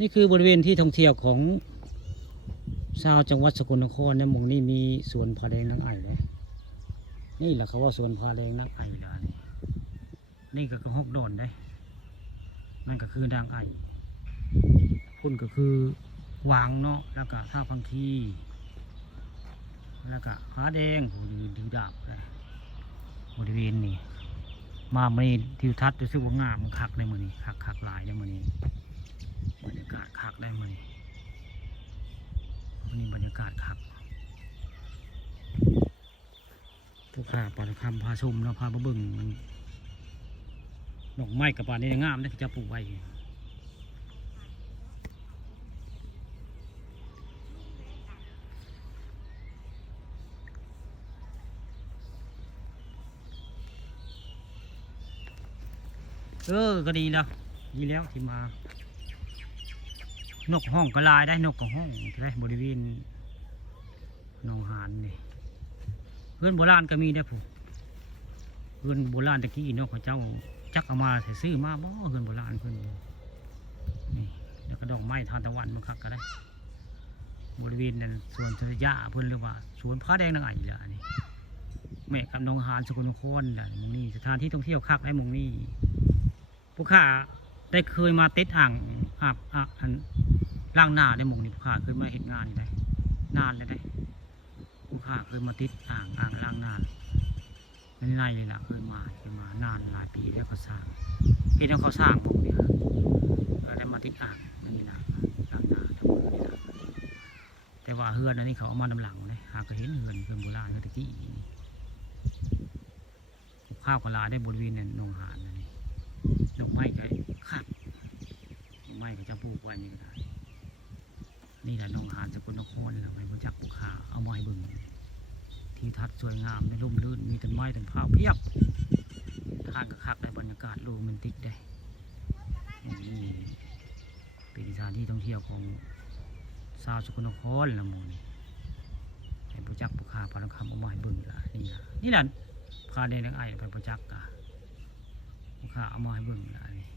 นี่คือบริเวณที่ท่องเที่ยวของชาวจังหวัดสกลนครในหมู่นี้มีสวนผาแดงนางไอ่เลยนี่แหละเขาว่าสวนผาแดงนางไอ่เลยนี่ก็กระหกโดนได้นั่นก็คือนางไอ่พุ่นก็คือหวางเนาะแล้วก็ท่าพังคีแล้วก็ผาแดงโหดือดาบเลยบริเวณนี้มาไม่ทิวทัศน์รู้สึกว่างามคักได้มานี่คักหลายได้มานี่บรรยากาศคักได้มานี่วันนี้บรรยากาศคักทุกข้าปลาคำพาชมแล้วพาบะบึงดอกไม้กับป่านี้งามนะจะปลูกไว้ก็ดีแล้วที่มานกห้องก็ลายได้นกกับห้องได้บริเวณหนองหานนี่เพื่อนโบราณก็มีได้ผู้เพื่อนโบราณตะกี้นกเขาเจ้าจักเอามาซื้อมาบ่เพื่อนโบราณเพื่อนนี่แล้วก็ดอกไม้ทานตะวันมันคักก็ได้บริเวณนั้นสวนสยาเพื่อนเรียกว่าสวนผาแดงนางไอ่ละนี่แม่กับหนองหานสกลนครนี่สถานที่ท่องเที่ยวคักได้มงนี่พวกข้าได้เคยมาติดอ่างอันล่างหน้าได้หมู่นี่พวกข้าเคยมาเห็นงานนี่ได้นานเลยได้พวกข้าเคยมาติดอ่างล่างหน้าในเลยนะเคยมานานหลายปีแล้วเขาสร้างพี่น้องเขาสร้างหมู่นี่ก็ได้มาติดอ่างนี่นะล่างหน้าทั้งหมดนี่นะแต่ว่าเฮือนอันนี้เขาเอามาดำหลังเลยหาก็เห็นเฮือนโบราณเฮือนตะกี้ข้าวกะลาได้บริเวณนั้นหนองหานนี่ดอกไม้ก็คักดอกไม้ก็จะปลูกไว้นี่ก็ได้นี่แหละหนองหานสกลนครเราไปบริจาคบุคคาเอามาให้บึงที่ทัดสวยงามในร่มรื่นมีต้นไม้ต้นข้าวเพียบทางก็คักได้บรรยากาศโรแมนติกได้นี่เป็นสถานที่ท่องเที่ยวของชาวสกลนครละมูนี่ไปบริจาคบุคคาพระคำเอามาให้บึงละนี่แหละพาแดงนางไอ่ไปบริจาคกะบุคคาเอามาให้บึงละนี่